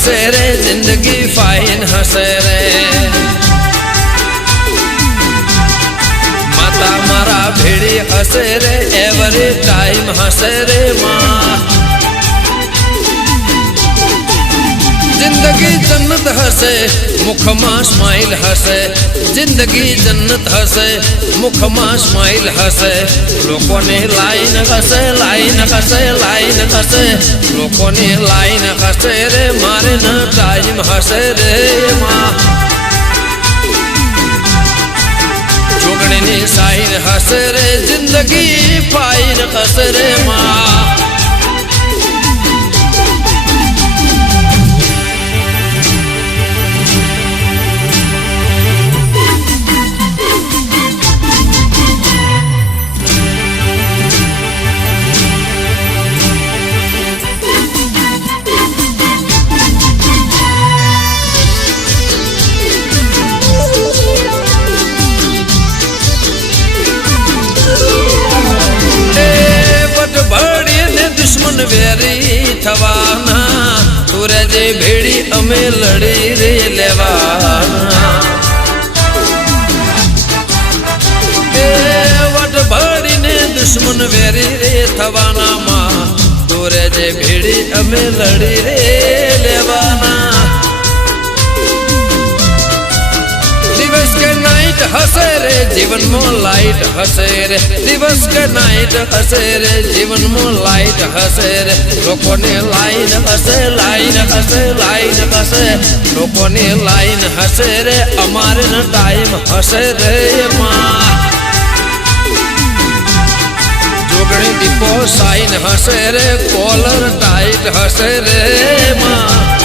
हसे रे जिंदगी फाइन हसे रे माता मारा भेड़ी हसे रे एवरी टाइम हसे रे माँ जिंदगी जन्नत हसे मुख में स्माइल हसे जिंदगी जन्नत हसे मुख में स्माइल हसे लोगों ने लाइन हसे लाइन हसे लाइन हसे लोगों ने लाइन हसे रे मारे न टाइम हसे रे माँ जोगने ने साइन हसे रे जिंदगी फाइन हसे रे माँ दुश्मन वेरी थवाना तुरे जे भेड़ी अमे लड़ी रे लेवाना वट भड़ी ने दुश्मन वेरी रे थवाना माँ तुरे जे भेड़ी अमे लड़ी रे लेवाना दिवस के नाइट हसे रे जीवन में लाइट हसे रे दिवस के नाइट हसे रे जीवन में लाइट हसे रे लोगों ने लाइन हसे लाइन हसे लाइन हसे लोगों ने लाइन हसे रे हमारे न टाइम हसे रे माँ जोगणी डिपो साइन हसे रे कॉलर टाइट हसे रे माँ